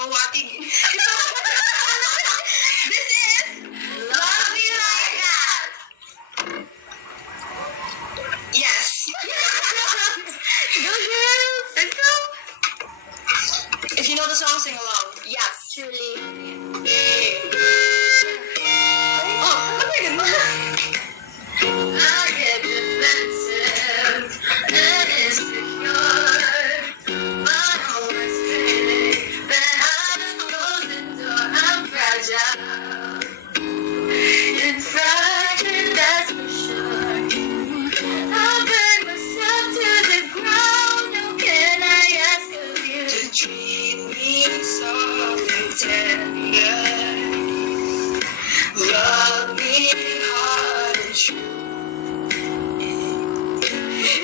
nangangawating eh. This is Love Me Like That. Yes. Go girls. Let's go. If you know the song, sing along. Yes, truly. Oh, my goodness. I get defensive and insecure, but always think that I'm closing the door. I'm fragile and fractured, that's for sure. I'll burn myself to the ground. How can I ask of you To treat me soft and tender. Love me hard and true.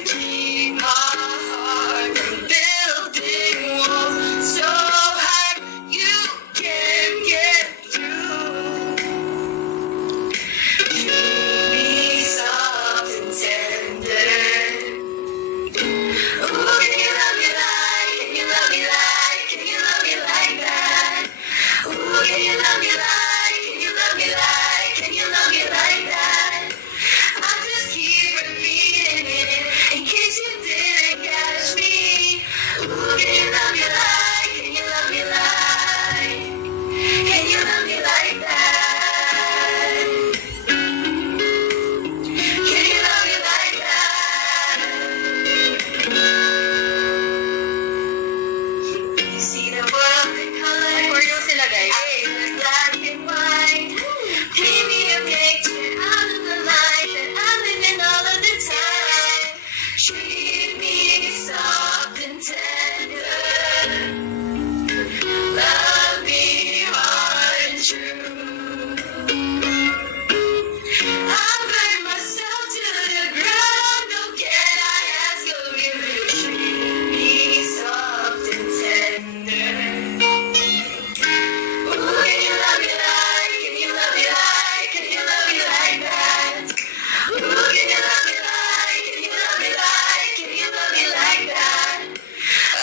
Keep my heart from building walls so high you can't get through. Treat me soft and tender. Ooh, can you love me like, can you love me like, can you love me like that? Ooh, can you love me like, can you love me like, can you love me like that? I just keep repeating it in case you didn't catch me. Ooh, can you love me like, can you love me like, can you love me like that? Can you love me like that? You see the world in color. Choreo sila, guys. There's black and white. Paint me a picture out of the light that I live in all of the time. Treat me soft and tender. Love me hard and true. I'll burn myself to the ground. Oh, can I ask of you to treat me soft and tender? Ooh, can you love me like, can you love me like, can you love me like that? Ooh, can you love me like, can you love me like, can you love me like that?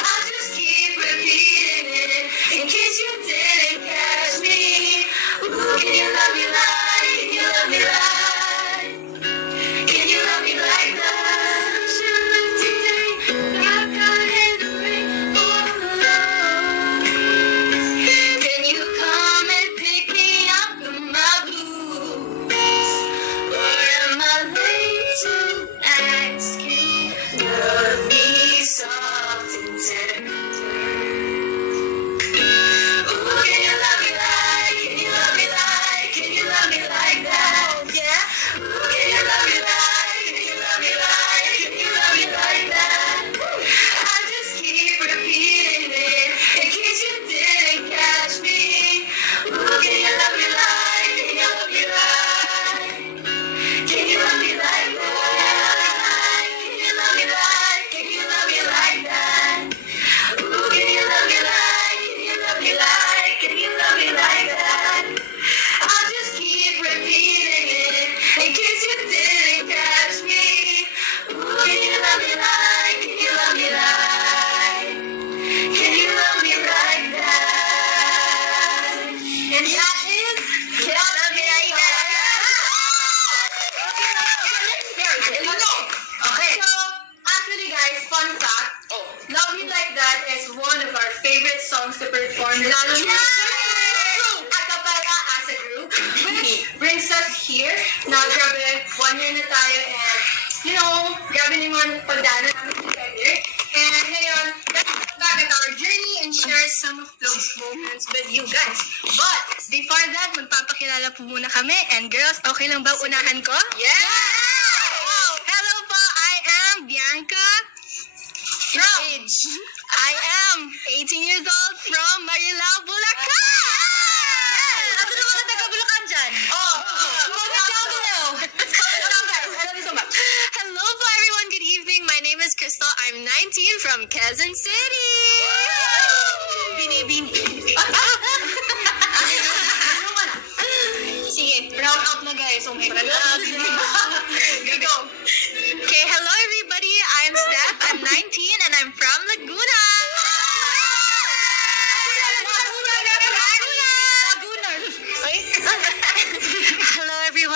I just keep repeating it in case you didn't catch me. Ooh, can you love me like, can you love me like, can you love me like that? Sunshine today, dark out in the rain, all alone. Can you come and pick me up from my blues? Or am I late to ask you? Love me soft and tender. Ooh, can you love me like, can you love me like, can you love me like that? Yeah. Ooh, can you love me like, can you love me like, can you love me like that? I just keep repeating it in case you didn't catch me. Ooh, can you love me like, can you love me like, can you love me like that? Can you love me like, can you love me like that? Ooh, can you love me like, can you love me like, can you love me like that? I'll just keep repeating it in case you didn't catch me. Ooh, can you love me like, can you love me like, can you love me like that? And that is Love Me Like That. Okay. So, actually, guys, fun fact. Oh. Love Me Like That is one of our favorite songs to perform, lalo na a cappella as a group, which brings us here. Now, grabe, 1 year na tayo and, you know, grabe naman pagdaan namin together. And ngayon, let's look back at our journey and share some of those moments with you guys. But, before that, magpapakilala po muna kami. And girls, okay lang ba unahan ko? Yeah! Hello po, I am Bianca. From age. I am 18 years old from Marilao, Bulacan. Yes! Ano naman ang taga-Bulacan dyan? Oh, comment down below. Comment down, guys. I love you so much. Hello po, everyone. Good evening. My name is Crystal. I'm 19 from Quezon City. Binibini. Sige, round up na guys. Oh my God. Go. Okay, hello everybody. I'm Steph. I'm 19 and I'm from Laguna.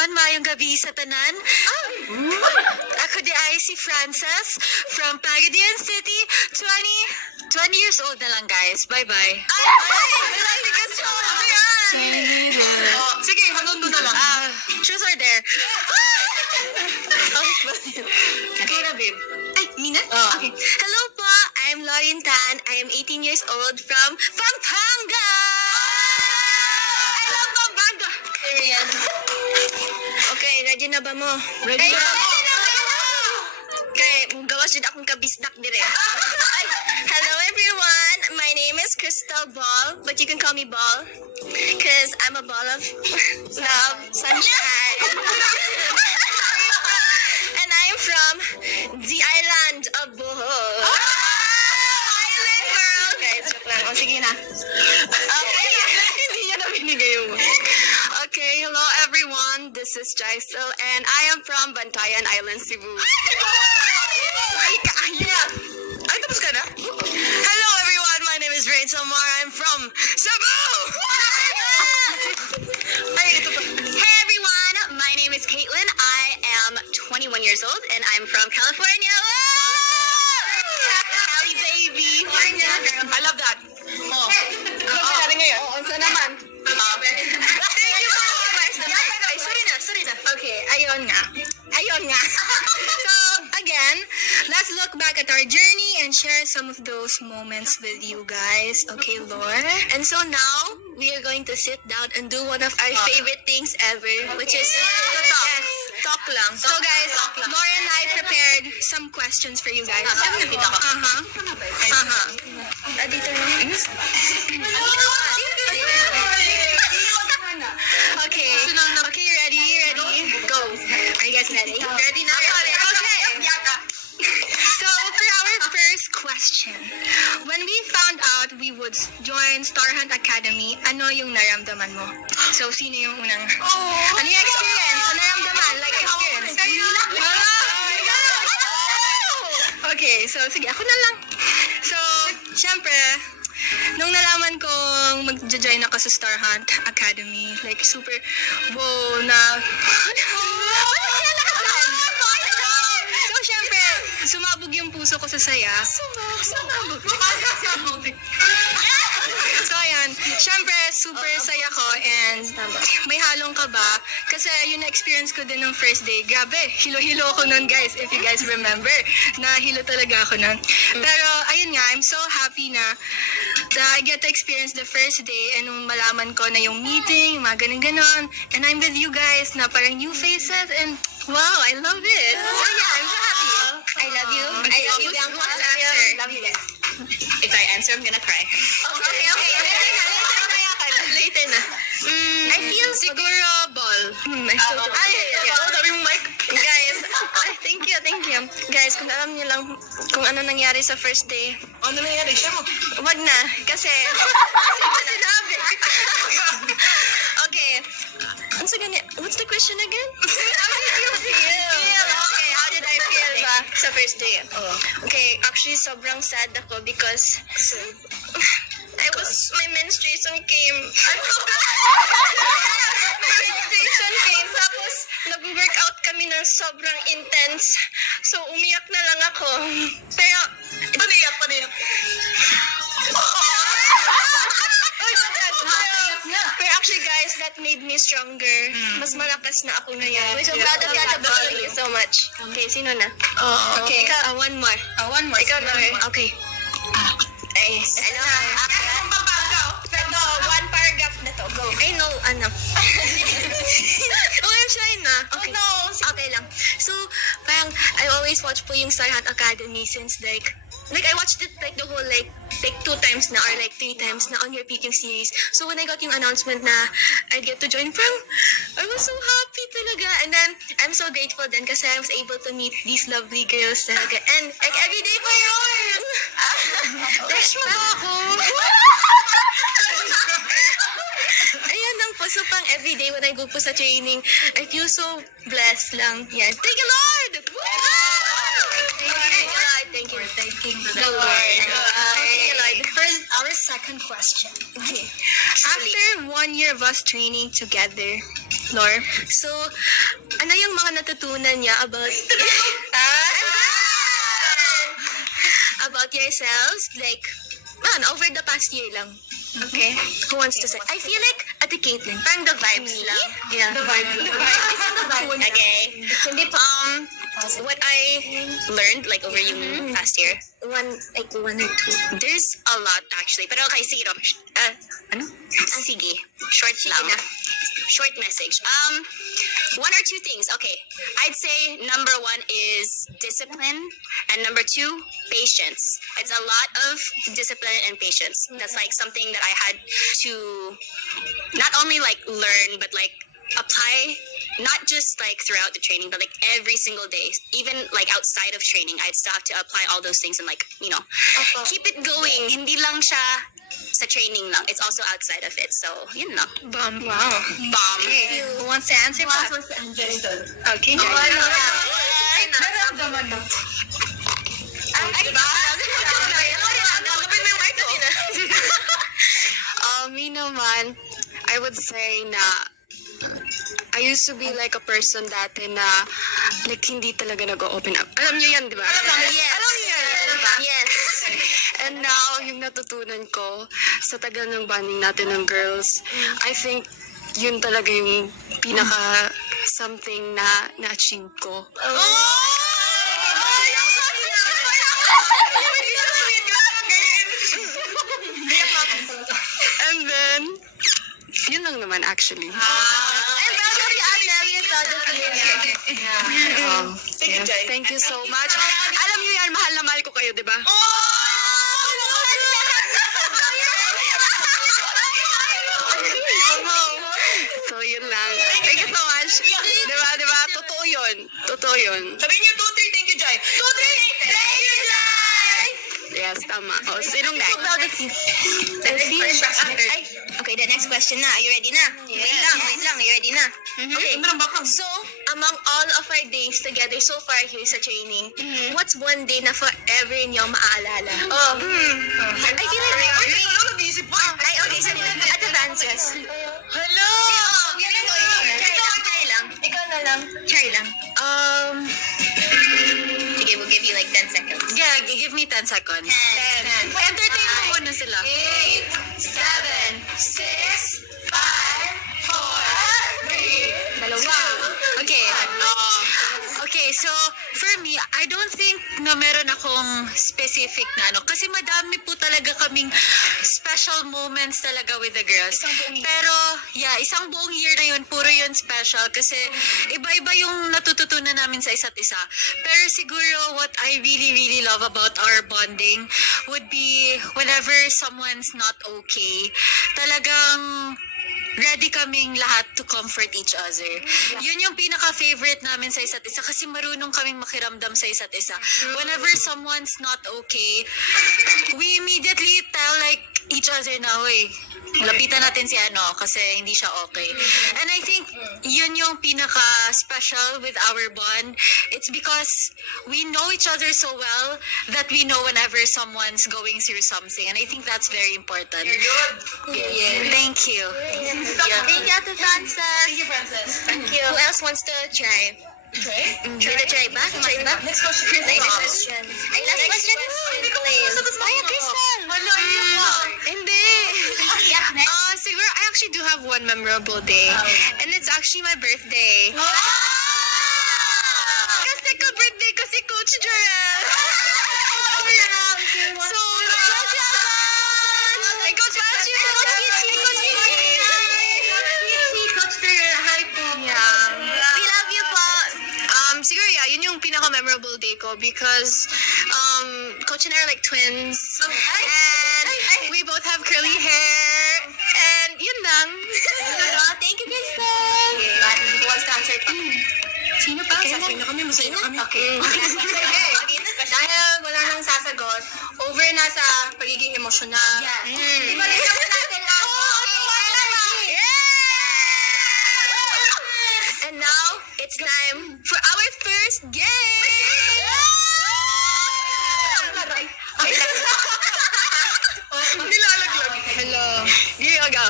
everyone, maayong gabi sa tanan. Ako di ay si Frances from Pagadian City, 20 years old na lang guys. Bye-bye. Sige, hanggang doon na lang. Truth or dare? Okay na, babe. Ay, Mina? Okay. Hello po, I'm Lauren Tan. I am 18 years old from Pampanga! I love Pampanga! Period. Okay, ready na ba mo? Ready na. Okay, gawas dyan akong kabisdak dire. Hello everyone, my name is Crystal Ball, but you can call me Ball. Cause I'm a ball of love, sunshine. And I'm from the island of Bohol. Island girl! Guys, joke lang. O, sige na. Okay. Hindi niya na binigay yung... Okay, hello everyone. This is Jaisel and I am from Bantayan Island, Cebu. Ay, tapos ka na? Hello everyone, my name is Rachel Mar. I'm from Cebu! Hey everyone, my name is Caitlin. I am 21 years old and I'm from California. Cali baby. I love that. Oh. Ngayon. Oo, saan naman? Thank you so much. Ay, sorry na. Okay, ayun nga. So, again, let's look back at our journey and share some of those moments with you guys. Okay, Lore? And so now, we are going to sit down and do one of our favorite things ever, which is to talk. Yes, talk lang. So guys, Laura and I prepared some questions for you guys. Dito na. Okay, ready? Go. Are you guys ready? Ready na? Okay. So, for our first question, when we found out we would join Star Hunt Academy, ano yung naramdaman mo? So, sino yung unang... Ano yung experience? Ano naramdaman? Like experience? Okay, so sige, ako na lang. So, syempre, nung nalaman kong mag-join ako sa Star Hunt Academy, like super, wow, na... So, syempre, sumabog yung puso ko sa saya. Sumabog. So, ayan. Syempre, super saya ko and may halong kaba. Kasi yun na-experience ko din ng first day. Grabe, hilo-hilo ako nun, guys. If you guys remember, nahilo talaga ako nun. Pero, ayun nga, I'm so happy na I get to experience the first day and nung malaman ko na yung meeting, mga ganun-ganon. And I'm with you guys na parang new faces and wow, I love it. So yeah, I'm so happy. I love you. I love you, Bianca. Love you guys. If I answer, I'm gonna cry. Okay. Later na. I feel siguro ball. Sabi mo, Mike? Guys, thank you. Guys, kung alam niyo lang kung ano nangyari sa first day. Ano nangyari? Share mo. Wag na, kasi sinabi. Okay. What's the question again? How did you feel? Okay, how did I feel ba sa first day? Okay, actually sobrang sad ako because my menstruation came. My menstruation came, tapos nag-workout kami ng sobrang intense. So, umiyak na lang ako. Pero, Paniyak. Pero actually guys, that made me stronger. Mas malakas na ako ngayon. We're so proud of you. Thank you so much. Okay, sino na? Okay, one more. One more. Ikaw na. Okay. Ay, ano ha? Pero one paragraph na to. Go. I know, ano. I'm shy na. Okay. no. Okay lang. So, parang, I always watch po yung Star Hunt Academy since like I watched it like the whole like 2 times na or like 3 times na on your peaking series. So when I got yung announcement na I'd get to join from, I was so happy talaga. And then I'm so grateful then kasi I was able to meet these lovely girls talaga. And like every day pa yun. Fresh mo ba ako? Ayan lang po. So pang everyday when I go po sa training, I feel so blessed lang. Yan. Thank you, Lord! Thank you. Thanking the Lord. Thank you, Lord. First, our second question. Okay. After 1 year of us training together, Nor. So, ano yung mga natutunan niya about about yourselves? Like, over the past year lang. Okay. Who wants to say? I feel like Ate Caitlyn, parang the vibes lang. Yeah. The vibes. Okay. What I learned like over yung past year. One or two. There's a lot actually. Pero okay, sige. Ano? Sige. Short lang. Short message. One or two things. Okay. I'd say number one is discipline, and number two, patience. It's a lot of discipline and patience. That's like something that I had to not only like learn, but like apply, not just like throughout the training, but like every single day, even like outside of training, I'd still have to apply all those things and like, keep it going. Hindi lang siya sa training lang. It's also outside of it. So, yun lang. Bomb. Wow. Bomb. Okay. Who wants to answer? Okay. Naramdaman na. Me naman, I would say na I used to be like a person dati na like hindi talaga nag-open up. Alam niyo yan, di ba? Yes. Alam niyo yan, di ba? Yes. And now, yung natutunan ko sa tagal ng bonding natin ng girls, I think yun talaga yung pinaka something na na-achieve ko. And then, yun lang naman actually. I'm proud of you, Adele. You're proud of you. Yes, thank you so much. Alam niyo yan, mahal na mahal ko kayo, di ba? So, yun lang. Thank you so much. Diba? Totoo yun. Totoo yun. Sabihin niyo 2-3, thank you, Jai. 2-3, thank you, Jai! Yes, tama. O, sinong next? Proud of you. Okay, the next question na. Are you ready na? Wait lang. You ready na? Okay. So, among all of our days together so far here sa training, what's one day na forever niyo maaalala? I feel like Nag-iisip pa. okay, sorry. Ate Frances. Hello! Try lang. Ikaw na lang. Try lang. Sige, we'll give you like 10 seconds. Yeah, give me 10 seconds. 10. Entertain mo muna sila. 8, 7, 6, 5, 4, 3, 2. Okay. Okay, so for me, I don't think na meron akong specific na ano. Kasi madami po talaga kaming special moments talaga with the girls. Pero, yeah, isang buong year na yun, puro yun special. Kasi iba-iba yung natututunan namin sa isa't isa. Pero siguro what I really, really love about our bonding would be whenever someone's not okay, talagang ready kaming lahat to comfort each other. Yun yung pinaka-favorite namin sa isa't isa kasi marunong kaming makiramdam sa isa't isa. Whenever someone's not okay, we immediately tell like each other na, lapitan natin si ano kasi hindi siya okay. And I think yun yung pinaka-special with our bond. It's because we know each other so well that we know whenever someone's going through something. And I think that's very important. Yeah. Thank you. Thank you, Ate Frances. Thank you, Frances. Thank you. Who else wants to try? Try? Try ba? Next question. Next question. Ay, last question is please. Ay, Crystal. Hello, Hindi. Yeah, next. Siguro, I actually do have one memorable day. And it's actually my birthday. Kasi ka-birthday ko si Coach Jarrell. So, ay, Coach Patrick. Yeah. We love you po. Siguro, yeah, yun yung pinaka-memorable day ko because Coach and I are like twins. And we both have curly hair. And yun lang. Thank you, Crystal. Who wants to answer pa? Sino pa? Sasabi na kami, masaya na kami. Okay. Dahil wala nang sasagot, over na sa pagiging emosyonal. Yeah. Ibalik natin lang. And now, it's time for our first game! Nilalaglag. Hello.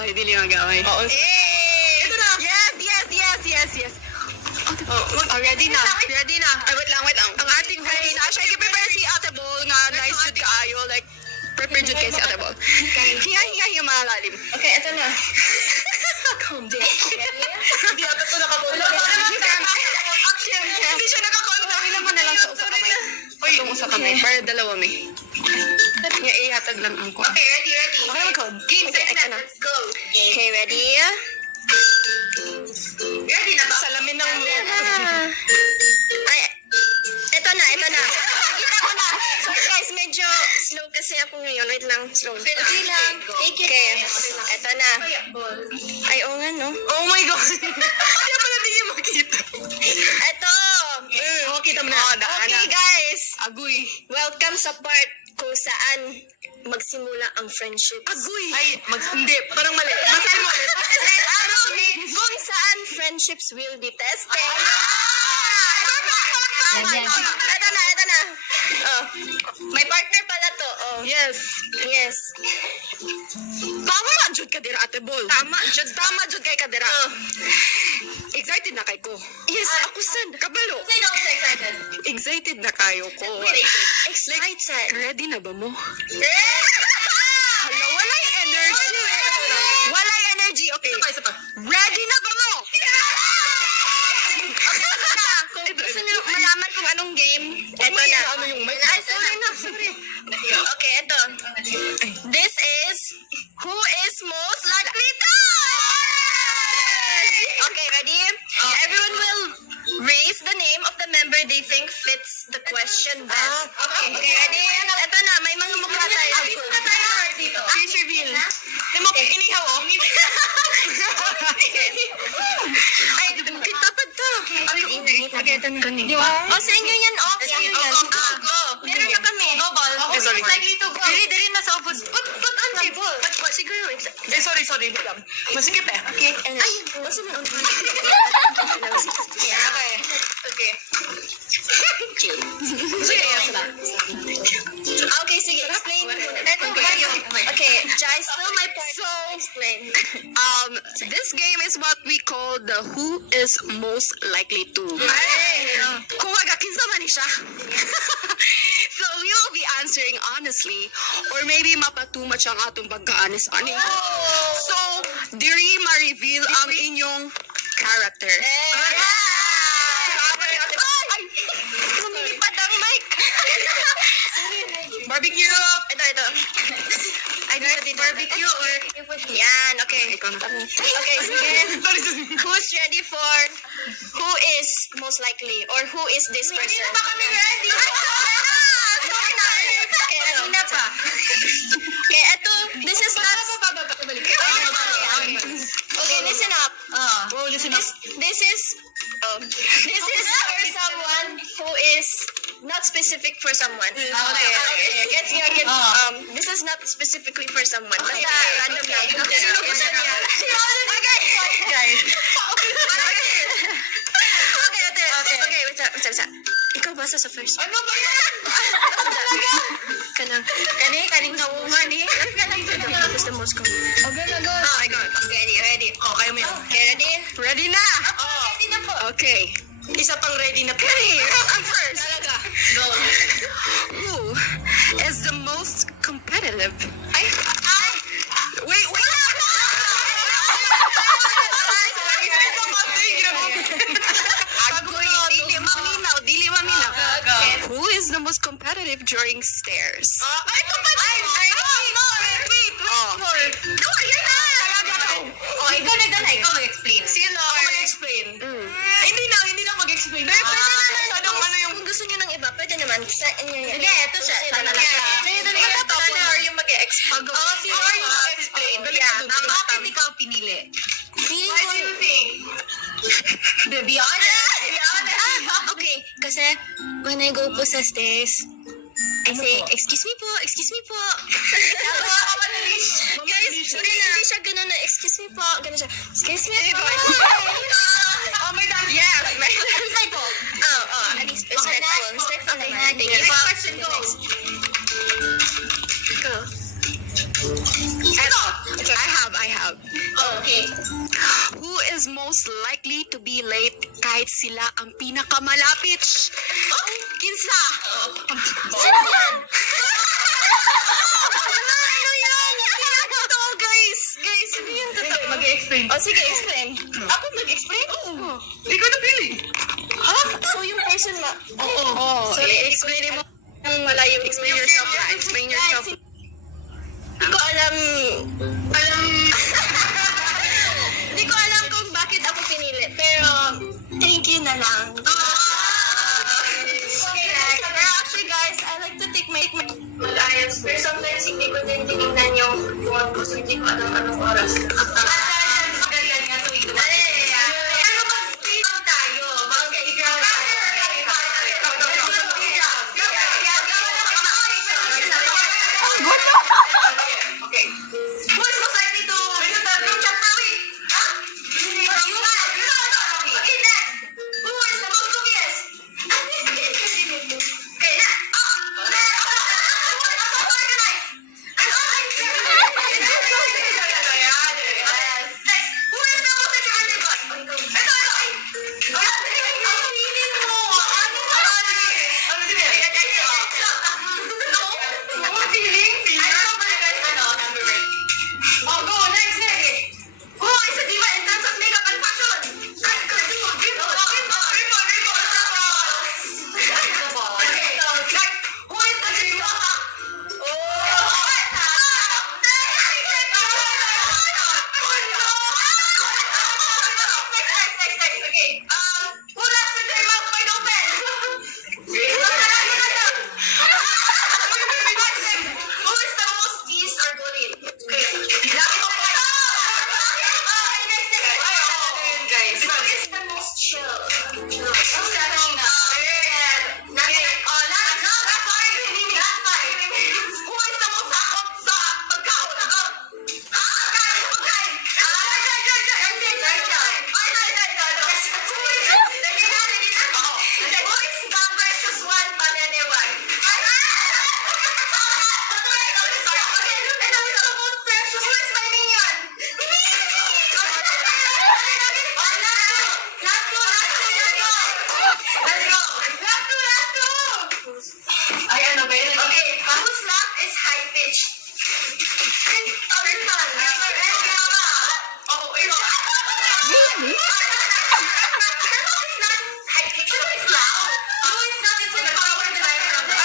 Dili mag-away. Ito na. Yes. Ready na. Ready na. Ay, wait lang. Ang ating host, siya i-prepare si Ate Bol nga nice jud kaayo. Like, prepare jud kay si Ate Bol. Hinga malalim. Okay, ito na. Calm down. Hindi ako ito nakakulong. Hindi siya nakakonta. Ilan mo na lang sa usa kamay. Itong usa kamay. Para dalawa may. Nga ihatag lang ang ko. Okay, ready. Okay, mag-code. Game, Okay, set, ito na. na. Let's go. Okay, ready? Ready na ba? Salamin ng Ay, eto na. Nakikita ko na. Sorry guys, medyo slow kasi ako ngayon. Wait lang, slow. Okay lang. Take it. Okay, eto na. Ball. Ay, oo nga, no? Oh my God! Kaya pala di niya makita. Eto! Oo, kita mo na. Okay guys, Agoy. welcome sa part kung saan magsimula ang friendship. Agoy! Ay, hindi. Parang mali. Basahin mo ulit. Kung saan friendships will be tested. Eto na. Oh, may partner pala to. Oh, Yes. yes. Tama jud ka dira, Ate Bol. Tama jud kay ka dira. Excited na kay ko. Yes, ako san. Kabalo. Say no, I'm excited. Excited na kayo ko. Excited. Ready na ba mo? Hala, walay energy. Walay energy. Okay. Isa pa. Ready na ba mo? Kung gusto niyo malaman kung anong game, eto na. Ano yung mic? Ay, sorry. Okay, eto. This is who is most likely to. Okay, ready? Everyone will raise the name of the member they think fits the question best. Okay, ready? Eto na, may mga mukha tayo. Dito. Please reveal. Di mo inihaw, oh. Ay, kita pa to. Okay, ito na. Oh, sa inyo yan, oh. Sa inyo yan. Go. Meron na kami. Go, ball. Eh, sorry. Likely to go. Dili na sa upod. Put on table. Siguro. Eh, sorry. Wait lang. Masikip eh. Okay. Ay, nasa na. Okay. Sige, yes na. Okay, sige. Explain. Okay, Jai, still my part. So, explain. This game is what we call the who is most likely to. Kung kinsa man ni siya. So we will be answering honestly or maybe mapatumat ang atong pagka-honest ani. So, diri ma-reveal ang inyong character. Lumilipad ang mic. Barbecue! Ito. Ay, dito. Barbecue or... Yan, okay. Okay, sige. Who's ready for who is most likely or who is this person? Hindi na ba kami ready? Okay, ano? Hindi na pa. Okay, eto. This is not... Okay, listen up. Oh, listen up. This is for someone who is not specific for someone. Okay. Gets niyo? This is not specifically for someone. Basta random lang. Sino gusto niya? Okay. Okay, wait. Ikaw basa sa first. Ano ba yan? Kanang. Kaning naungan eh. Who's the most common? Oh, I got it. Ready. Oh, kaya mo yan. Okay, ready? Ready na! Ready na po. Okay. Isa pang ready na. Penny! I'm first. Talaga. Go. Who is the most competitive? Ay! Wait! Agoy, dili maminaw. Who is the most competitive during stairs? Ay, kapatid! Oh, ikaw na. Ikaw mag-explain. Sino ako mag-explain? Hindi na mag-explain. Pero pwede naman. Ano yung... Kung gusto niyo ng iba, pwede naman. Sa inyo yan. Sige, ito siya. Or yung mag-explain. Sino yung mag-explain? Bakit ikaw pinili? Why do you think? Be honest. Okay, kasi when I go po sa stairs, I say, excuse me po. Guys, hindi siya ganun na, excuse me po. Ganun siya, excuse me po. Oh my God. Yes. At least respectful naman. Thank you. Next question, go. Go. I have. Okay. Who is most likely to be late kahit sila ang pinakamalapit? Shh! Oh, kinsa? Sino yan? Ano yan? Ito, guys! Guys, ano yan? Mag-explain. Oh, sige, explain. Ako mag-explain? Oo. Hindi ko napili. Ha? So yung person na... Oh, So, explain mo. Malayo. Explain yourself. Explain yourself. Hindi ko alam... Hindi ko alam kung bakit ako pinili. Pero, thank you na lang. Pero actually guys, I like to take my alliance. Pero sometimes hindi ko din tinignan yung phone ko. So hindi ko alam anong oras. Maganda nga tuwing dumating. Pero mag-speed up tayo. Mag-ground tayo. Okay. Who is most likely to group chat Chloe? Huh? You are. Okay, next. Who is the most cookiest? Okay, next. Who is the most organized? Yes. Next. Who is the most extroverted boy? Ito. Ang feeling mo. Ano ba? Ano sinabi? No? Ang feeling? Oh, go. Next. Who is the diva in terms of makeup and fashion? Okay, so next. Who is the chismosa? Next. Okay. Who laughs with their mouth wide open? Who is the most teased or bullied? Okay. Guys. Who is the most chill? Who is the most sakot sa pagkaon? Who is the precious one, Pananiwag? Who is my minion? Last two. Ay, ano ba yun? Okay, whose laugh is high-pitched? Other man. Oh, ikaw. Really? It's not high-pitched, so it's loud. No, it's not. It's like power driver of the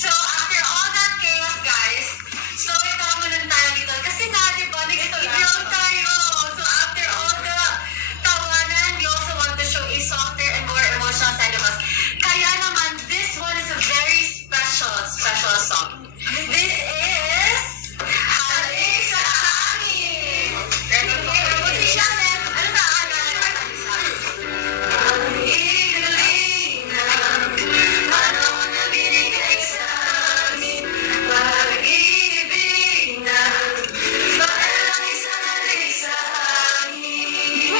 So after all that chaos, guys, slow it down muna tayo dito. Kasi nga, di ba, nag-ground tayo. So after all the tawanan, we also want to show a softer and more emotional side of us. Kaya naman, this one is a very special song. This is Halik sa Hangin. Ready? Position. Ano ba? Ano na binigay sa amin? Pag-ibig na parang isang halik sa hangin.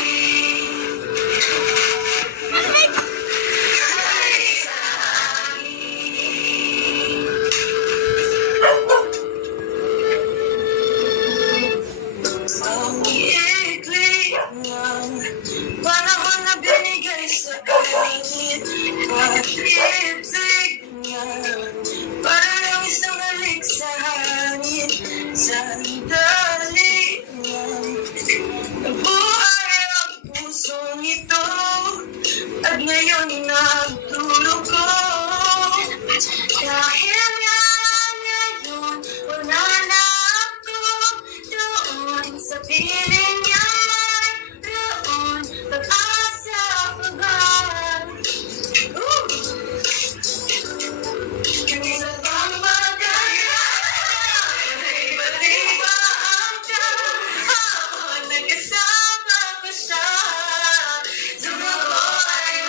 Halik sa hangin. Ang ikli ng panahon na binigay sa amin. Pag-ibig na parang isang halik sa hangin. Sandali lang nabuhay ang pusong ito at ngayon nagtulog ko. Dahil nga ngayon wala na ako doon sa piling niya mayroon pag-asa pa ba? Sa pamagaya iba-iba ang tiyan habang nagkasama pa siya. Sumuko ay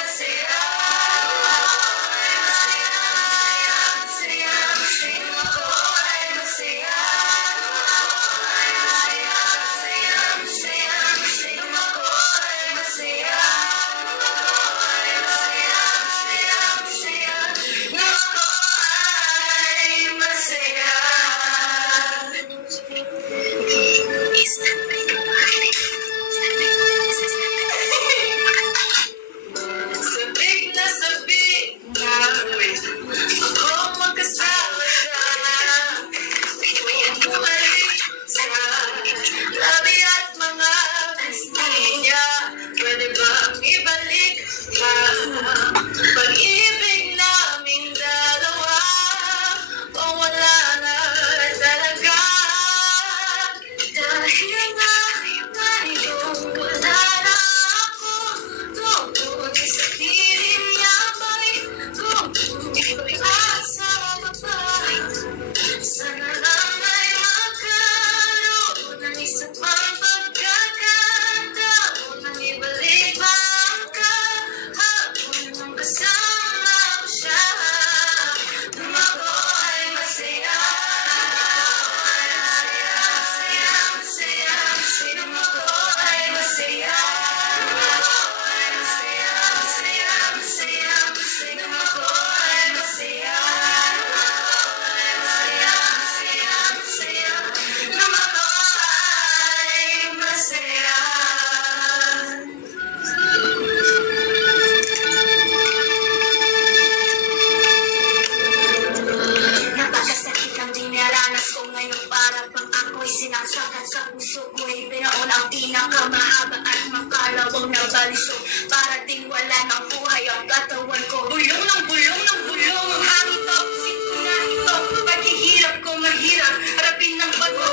akong nabalisok. Para ding wala ng buhay ang katawan ko. Bulong ng bulong ng bulong ang hangin tapusin ko na ito. Paghihirap ko mahirap, harapin ng bato.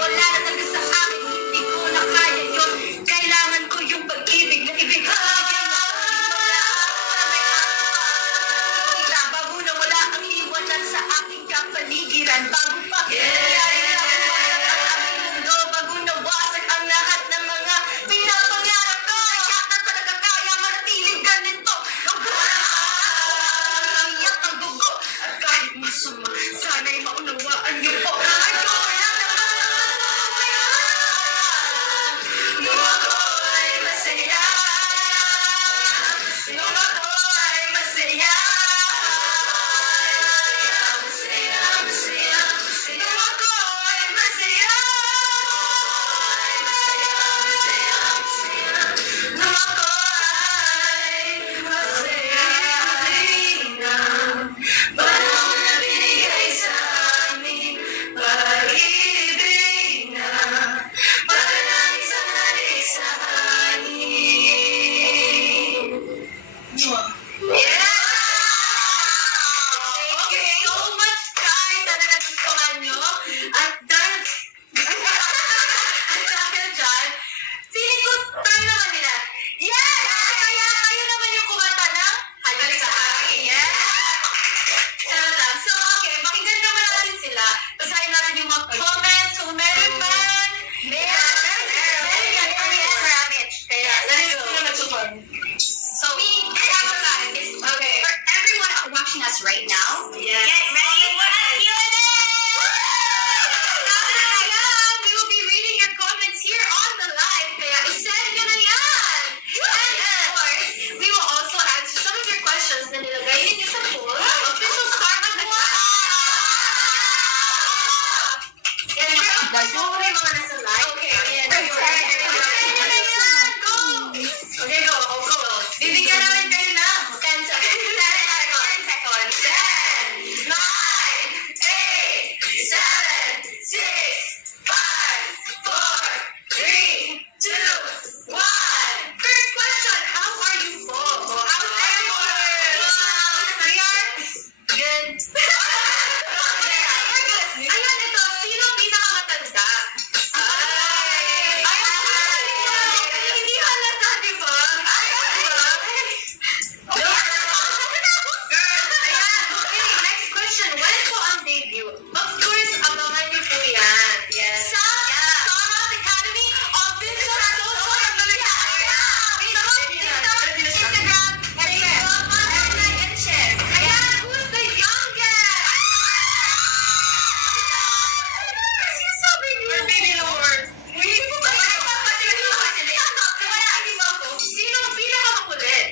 Wala na talaga sa akin, hindi ko na kaya yun. Kailangan ko yung pag-ibig na ibig. Bago na wala ang iwanan sa aking kapaligiran. Bago pa bago nawasag ang lahat ng mga pinapangarap ko. Kaya talaga kaya manatiling ganito. Iyak ang dugo. At kahit masama, sana'y maunawaan niyo po. Ayoko lang nung ako ay masaya. Nung ako ay masaya. Nung ako ay masaya. Nung ako ay masaya. Panahon na binigay sa amin, pag-ibig na parang isang halik sa hangin. Yeah! Thank you so much, guys! Sana nagustuhan nyo. At dahil dyan, feeling ko tayo naman nila. Yes! Kaya kayo naman yung kumanta ng halik sa hangin. Yes! So, okay, pakinggan naman natin sila. Basahin natin yung mga comments. Kung meron man. Meron yan. Kaya, let's go. So, okay. For everyone watching us right now, Yes. get ready for a Q&A! We will be reading your comments here on the live. Kaya isend nyo na yan! And of course, we will also answer some of your questions na nilagay ninyo sa poll. Official start of the Yan yung mga nasa live. Okay, ayan. Go! Okay, go. Bibigyan namin kayo ng 10 seconds. 10 seconds. 10, 9, 8, 7, 6, 5, 4, 3, 2, 1. First question, how are you po? How's everyone? We are good. Ayun, ito. Sino pinakamatanda? Hindi halata, di ba? Okay, next question. When po ang debut? Of course, abangan niyo po yan. Yes. Sa Startup Academy official social media. Facebook, TikTok, Instagram, and and share. Ayan, who's the youngest? Sinasabi niyo. Baby Lord. Sino ang pinakamakulit?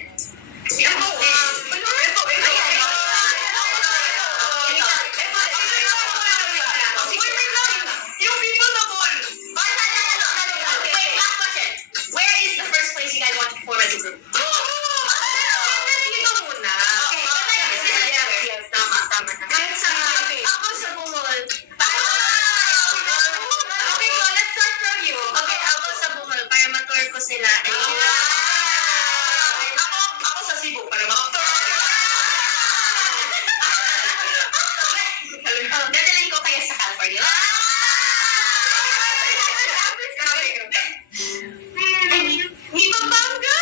Yung people sa mall. Wait, last question. Where is the first place you guys want to perform as a group? Dito muna. Yes, tama. Kahit sa ako sa Bumol. Okay, go. Let's start from you. Okay, ako sa Bumol para ma-tour ko sila. Ako sa Cebu para ma-tour. Dadalhin ko kaya sa California. Ni Pampanga!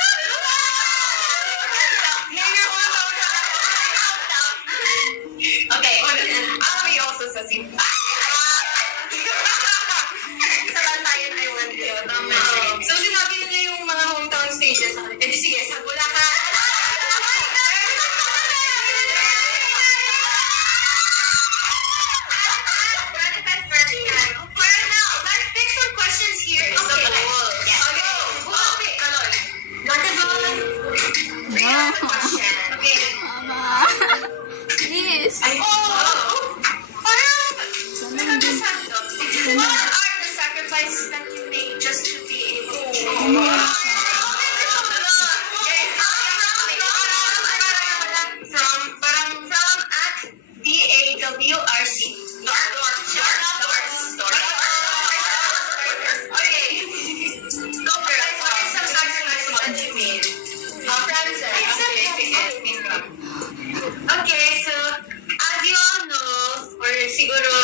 Frances. Okay, sige. Okay, so, as you all know, or siguro,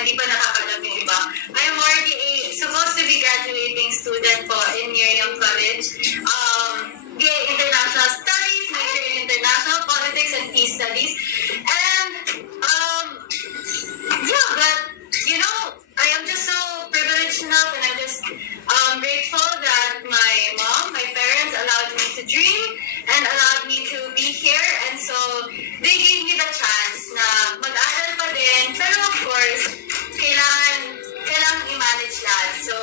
hindi pa nakakalam yung iba, I am already supposed to be graduating student po in Miriam College. BA International Studies, major in International Politics and Peace Studies. And, yeah, but, you know, I am just so privileged enough and I'm just grateful that my mom, my parents allowed me to dream and allowed me to be here. And so, they gave me the chance na mag-aral pa din. Pero of course, kailangan i-manage lahat. So,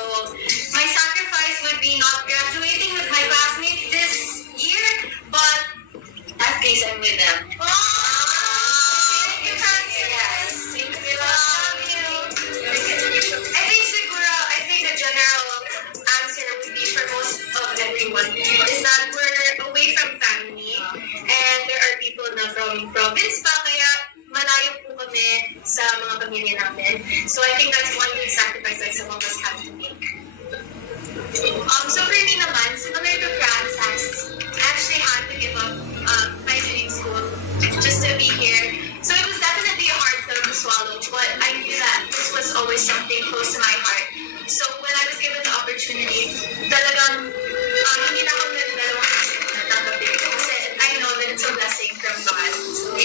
my sacrifice would be not graduating with my classmates this year, but at least I'm with them. I think the general answer would be for most of everyone is that we're away from family and there are people na from province pa kaya malayo po kami sa mga pamilya namin. So I think that's one big sacrifice that some of us have to make. So for me naman, similar to Frances, I actually had to give up my dream school just to be here. So it was definitely a hard pill to swallow, but I knew that this was always something close to my heart. So when I was given the opportunity, talagang hindi na ako nagdalawang isip na tatanggapin ko kasi I know that it's a blessing from God. So,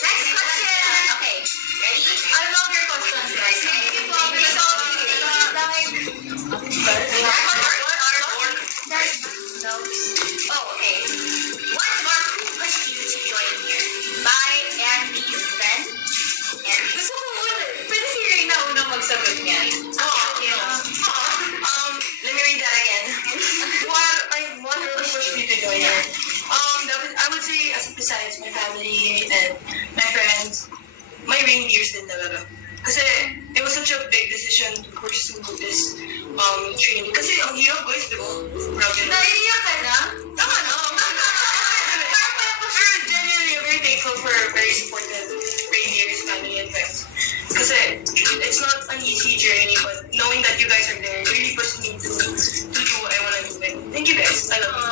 Next question. Okay, ready? I love your questions, guys. Thank you, Bobby. So, oh, okay. What or who pushed you to join here? By Andy Sven? Gusto ko muna. Pwede si Reyna unang magsagot niya. Let me read that again. What really pushed me to join here? I would say, besides my family and my friends, my reindeers din talaga. Kasi it was such a big decision to pursue this training. Kasi ang hirap guys, di ba? Grabe na. Naiiyak ka na? Tama na. We're genuinely very thankful for very supportive reindeers, family, and friends. Kasi it's not an easy journey, but knowing that you guys are there really pushed me to do what I want to do. And thank you guys. I love you.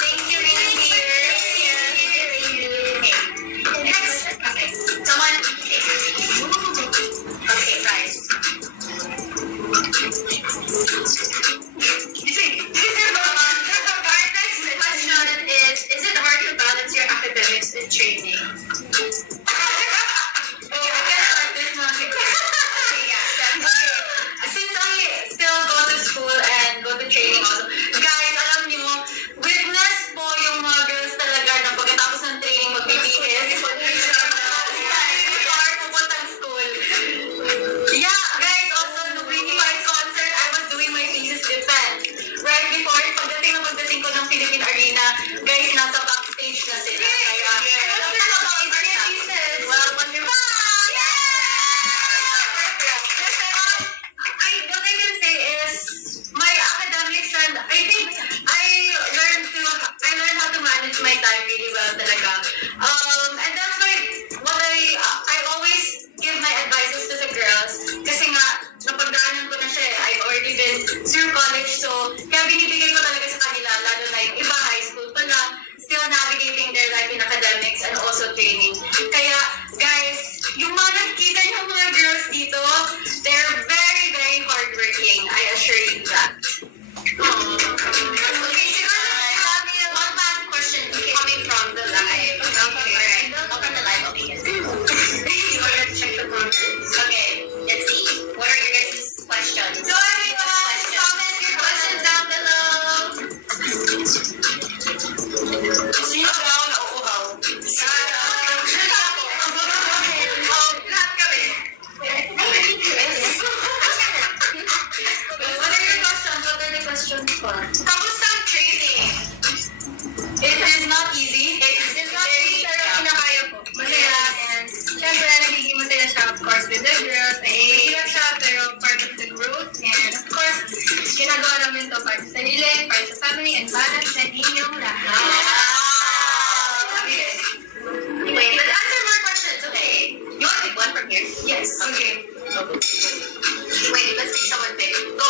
Thank you, reindeer. Next. Okay. Someone. Okay, guys. Our next question is it hard to balance your academics and training? Since I still go to school and go to training also, guys, alam niyo, witness po yung mga girls talaga na pagkatapos ng training magbibihis. Before pupuntang school. Yeah, guys, also, no Britney Spears concert, I was doing my thesis defense. Right before, pagdating ko ng Philippine Arena, guys, nasa backstage na sila. Kaya, well, wonderful. What I can say is my academics and I think I learned how to manage my time really well talaga. And that's why what I always give my advices to the girls kasi nga napagdaanan ko na siya eh. I've already been through college so kaya binibigay ko talaga sa kanila lalo na yung iba high school pa lang still navigating their life in academics and also training. Kaya guys, yung mga nakikita niyo mga girls dito, they're very, very hardworking. I assure you that. Okay, siguro one last question coming from the live. Okay, alright. Open the live, okay. You want to check the comments? Okay, let's see. What are your guys' questions? So everyone, comment your questions down below. Sino ba ako nauuhaw? Lahat kami. What are your questions? What are the questions for? Kamusta ang training? It is not easy. It's not easy, pero kinakaya ko. Masaya. And syempre, nagiging masaya siya, of course, with the girls. Mahirap siya, pero part of the growth. And of course, ginagawa namin to para sa sarili, para sa family, and para sa inyong lahat. Okay. Wait, let's answer more questions, okay? You want to pick one from here? Yes. Okay. Wait, let's see someone pick. Go,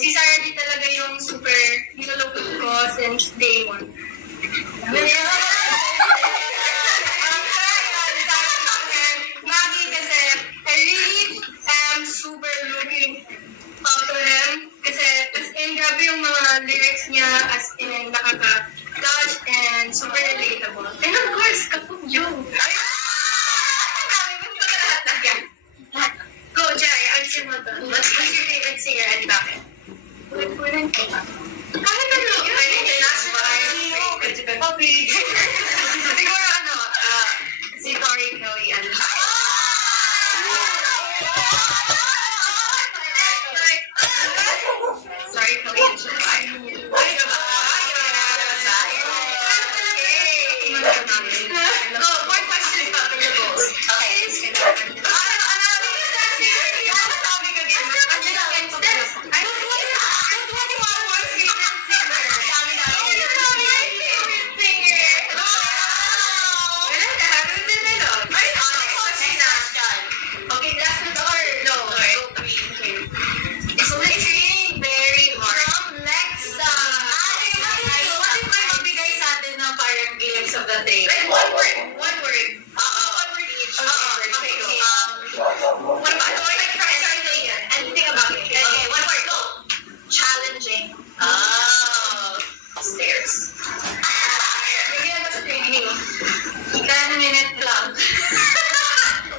Si Sarah di talaga yung super nilulungkot ko since day one. Maggie kasi I really am super looking up to him kasi as in grabe yung mga lyrics niya as in nakaka-touch and super relatable. And of course, Kapug Joe. Go, Jai, answer mo to. What's your favorite singer and bakit? Kahit ano, siguro ano, si Tori Kelly and sorry, Kelly and Shabay. Go, more questions pa for the goals. Okay. Okay, last one or no? Go three. So it's really very hard. From Lexa. What if may magbigay sa atin ng parang glimpse of the day? Like one word. One word. One word each. Okay, go. What about like try something and think about it. Okay, one word, go. Challenging. Oh. Stairs. Bigyan mo sa training. 10 minute lang.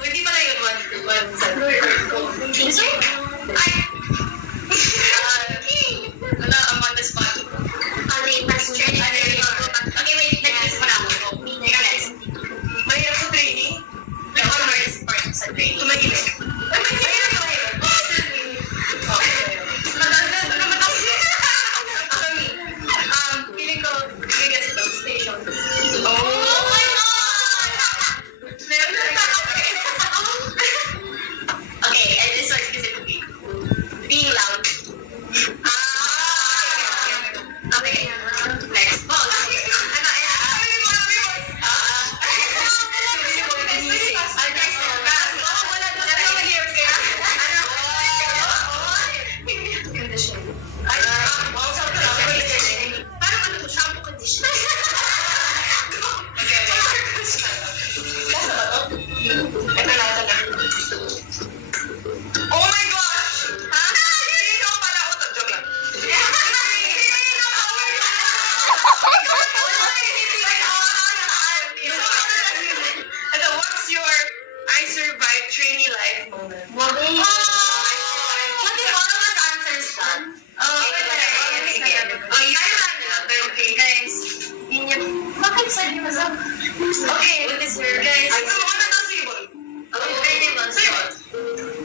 Hindi pala yun one set. Ay. Wala, I'm on the spot. Okay, mas training. Okay, wait. Nag-isip mo na ako. Next. Mahirap sa training? Like, one word is part sa training. Tumagilip. Mahirap. Feeling ko, biggest ito, station. Oh my God! Okay, and this one specifically. Being loud. Okay. Next. Oh, oh my gosh! Sino pala ako? Joke lang. Ito, what's your I survived trainee life moment? What if all of us answers that? Okay. Guys, bakit sa inyo masama? Okay, what is your guys? Ano na daw sibol? Sibol.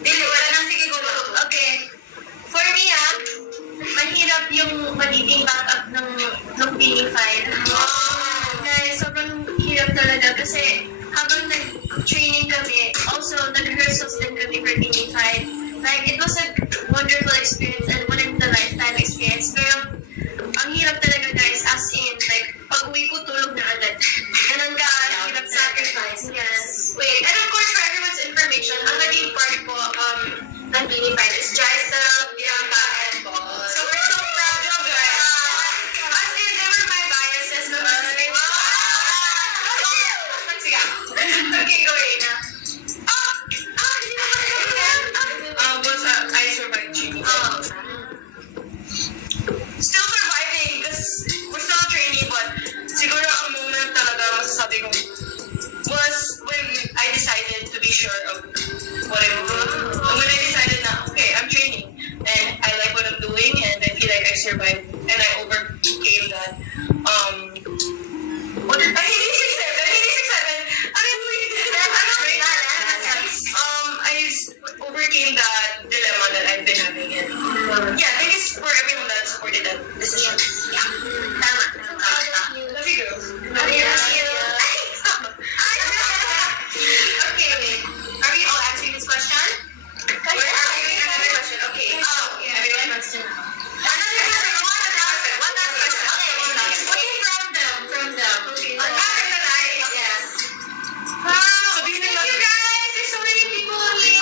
Dili, wala nang sige ko. Okay. For me, mahirap yung magiging backup ng pinning file. Guys, sobrang hirap talaga kasi habang nag-training kami, also nag-rehearsals din kami for pinning file. Like, it was a wonderful experience and one in the lifetime experience. Pero, ang hirap talaga guys, as in, like, pag-uwi ko tulog na agad. Ganun ka, hirap sacrifice. Yes. Wait, and of course, for everyone's information, ang naging part po ng Bini Fight is Jaisel, Bianca, and Paul. So we're so proud of them. As in, they were my biases. No? Okay, go Reina. What's I survived trainee? Still surviving because we're still training, but siguro ang moment talaga masasabi ko was when I decided to be sure of what I'm doing. When I decided na, okay, I'm training and I like what I'm doing and I feel like I survived and I overcame that. What did I? 86.7. Ano yung I overcame that dilemma that I've been having and yeah, thank you for everyone that supported that decision. Yeah. Tama. Love you girls. Love you. Okay, wait. Are we all answering this question? Where are we? Another question. Okay. Everyone wants to know. One last question. Okay, from them. Okay. Yes. So do you think Thank you guys. There's so many people here.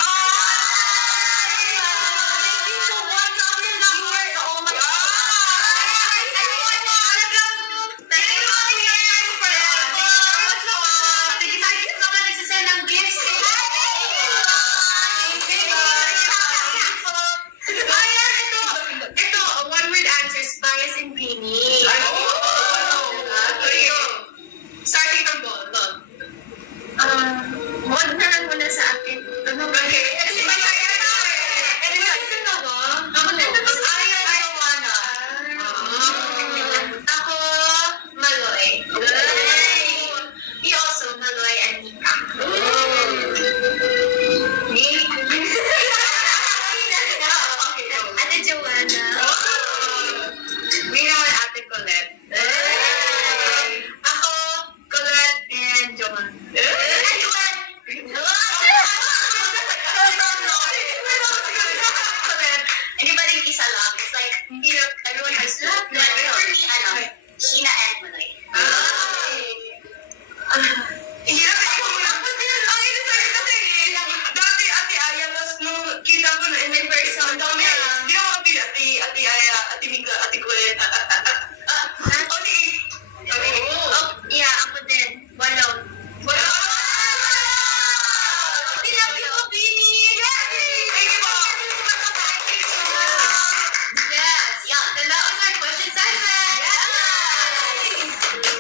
Thank you so 1,000 viewers Ate Joanna. Me naman Ate Colette. Ako, Colette and Joanna. Anybody isa lang. It's like, you know, everyone has love. But for me, Sheena and Manoy. Hirap ako lang. Ang inisari kasi, dati Ate Aya, tapos nung kita ko na in person, dami, di ako kapil Ate Aya, Ate Mika, Ate Colette, Yeah, ako din. Walo. Tinabi ko, Bini! Yes! Yeah, and that was our question session!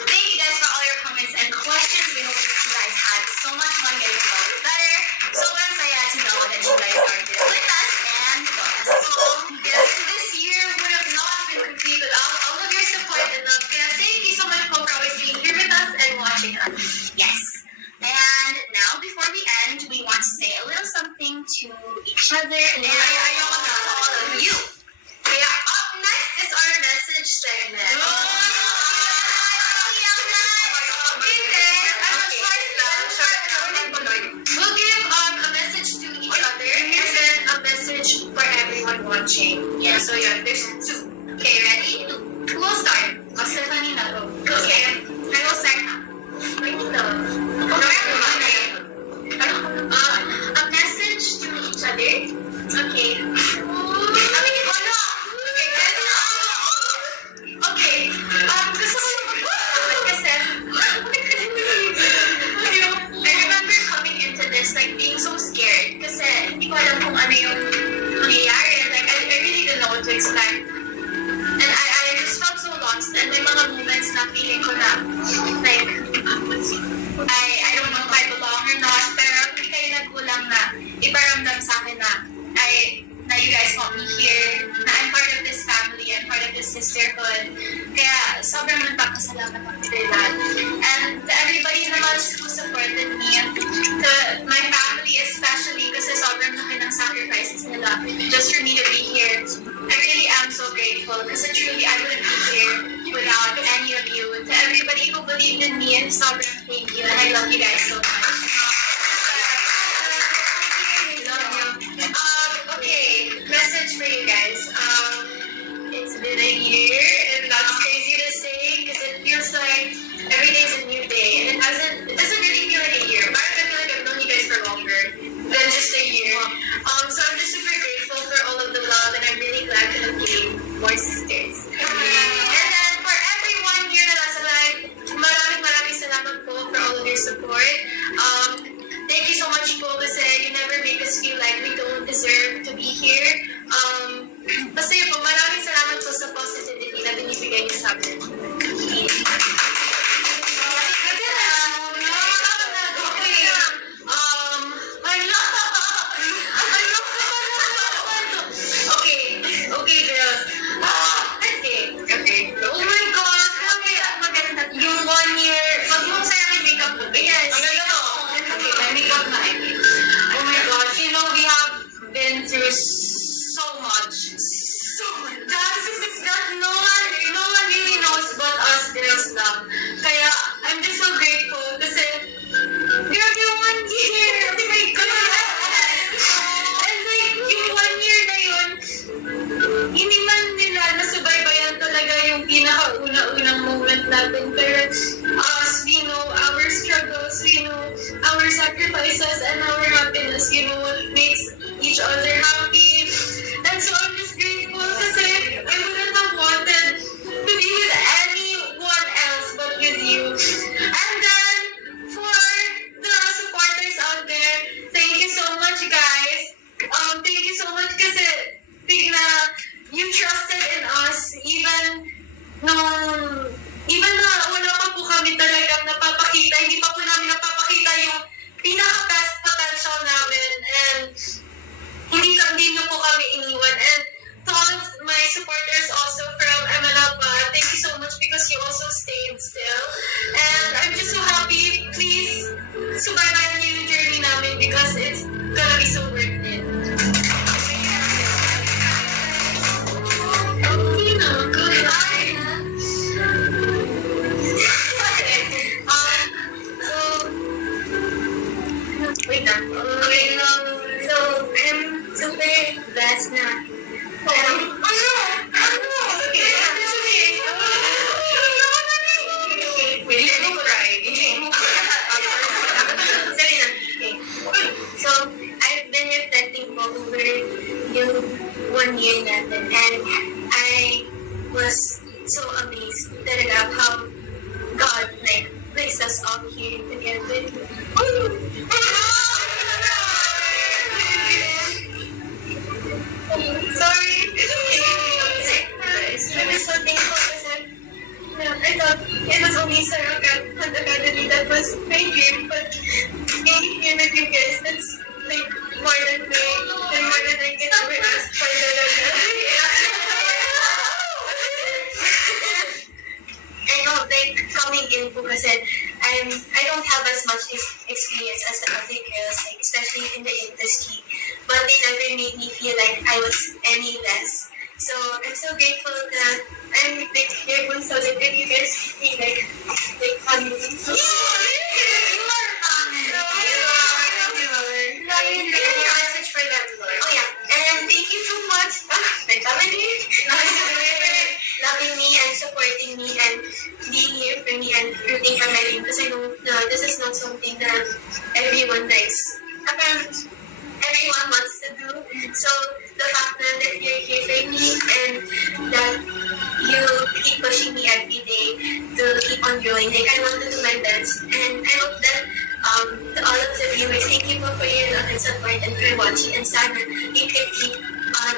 Thank you guys for all your comments and questions. We hope you guys had so much fun getting to know us better. Sobrang saya to know that you guys are there with us and for us. Yes, this year would have not been complete without all of your support and love. Kaya thank you so much for always being here with us and watching us. Yes. And now, before we end, we want to say a little something to each other and to all of you. Kaya up next is our message segment. We'll give a message to each other and then a message for everyone watching. Yeah, so yeah, there's two. Okay, ready? Who will start? Stephanie na go. Okay, I will start now. A message to each other. Okay. Okay. Gusto ko kasi I remember coming into this like being so scared kasi hindi ko alam kung ano yung mangyayari. Like I really didn't know what to expect. And I just felt so lost. And may mga moments na feeling ko na like I don't know if I belong or not, pero hindi kayo nagkulang na iparamdam sa akin na you guys want me here, na I'm part of this family, I'm part of this sisterhood. Kaya sobrang nagpapasalamat ako to that. And to everybody naman who supported me, to my family especially, kasi sobrang laki ng sacrifices nila just for me to be here. I really am so grateful kasi truly I wouldn't be here without any of you. To everybody who believed in me, sobrang thank you, and I love you guys so much. Okay, message for you guys. It's been a year, and that's crazy to say because it feels like every day is a new day, and it doesn't really feel like a year. But I feel like I've known you guys for longer than just a year. So I'm just super grateful for all of the love, and I'm really glad to have gained more sisters. And then for everyone here na nasa live, maraming salamat po for all of your support. Thank you so much po kasi you never make us feel like we don't deserve to be here. Basta yun po, maraming salamat po sa positivity na binibigay niyo sa amin. Okay, girls. Okay. Oh my gosh, maganda. Yung 1 year, wag mo sa'yo may makeup mo. Yes. Okay, may makeup na oh my gosh, you know, we have been through so much. That no one really knows but us girls lang. Kaya, I'm just so grateful kasi grabe yung 1 year. Oh my God. And like, yung 1 year na yun, hindi man nila nasubaybayan talaga yung pinaka-una-unang moment natin. Pero us, we know our struggles, we know our sacrifices and our happiness, you know, what makes each other happy. And so I'm just grateful kasi I wouldn't have wanted to be with anyone else but with you. And then, for the supporters out there, thank you so much guys. Thank you so much kasi you trusted in us even na wala pa po kami talagang napapakita, hindi pa po namin napapakita yung pinaka-best potential namin, and hindi nyo po kami iniwan. And to all of my supporters also from Emanapa, thank you so much because you also stayed still. And I'm just so happy. Please, subaybayan niyo yung journey namin because it's gonna be so worth it. last na. Ano? Okay. Wait, let me cry. Sorry na. Okay. So, I've been reflecting po over yung 1 year natin, and I was so amazed talaga how God like brings us all here together. Sorry. I was so thankful kasi I thought it was only Sarah Academy that was my dream, but being here with you guys, that's like more than me and more than I can ever ask for talaga. I know, like, coming in po kasi, I don't have as much experience as the other girls, like, especially in the industry, but they never made me feel like I was any less. So, I'm so grateful that I'm like here kung so that you guys feel like family. You are family. Message for them, Lord. Oh yeah, and thank you so much, my family, loving me and supporting me and being here for me and rooting for my dream, because I know this is not something that everyone likes. Everyone wants to do. So the fact that you're here for me and that you keep pushing me every day to keep on growing, like I want to do my best, and I hope that to all of the viewers, thank you for your love and support and for watching, and sana you can keep on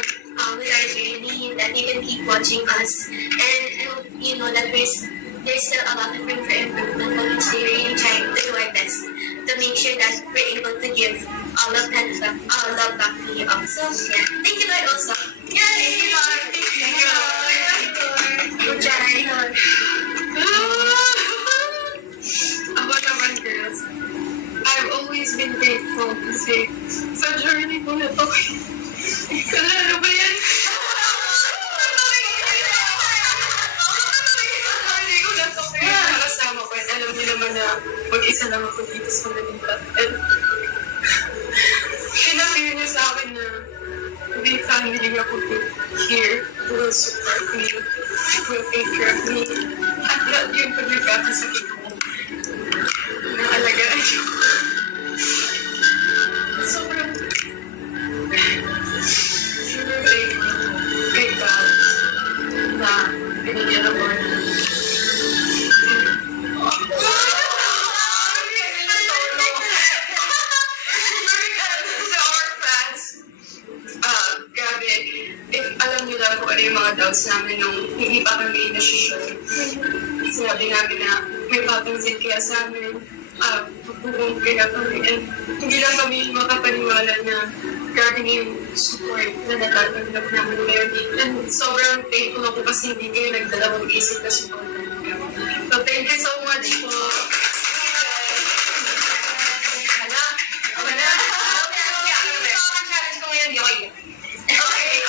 with our journey, that you can keep watching us, and I hope you know that there's still a lot of room for improvement, but we're really trying to do our best to make sure that we're able to give all of that love back to you also. Yeah. Thank you, Lord, also. Yeah, thank you, Lord. Thank you, Lord. Good job. About naman, girls, I've always been grateful kasi sa journey ko na to. Kalalo ba yan? Hindi ko na to kaya nakasama ko. And alam niyo naman na mag-isa lang ako dito sa Manila. And pinapil niyo sa akin na may family ako here who will support me, who will take care of me. At lahat yun pag nagkakasakit ko. Naalagaan niyo. Sobrang thankful kay God na binigyan ako sa our fans. Grabe, if alam niyo lang kung ano yung mga doubts namin nung hindi pa kami nasisyon. Sinabi namin na may papansin kaya sa amin, tutulong kaya kami. And hindi lang kami makapaniwala na grabe na yung support na natatanggap namin ngayon. And sobrang thankful ako kasi hindi kayo nagdalawang isip na support namin. So thank you so much po. Challenge ko ngayon, yoy. Okay.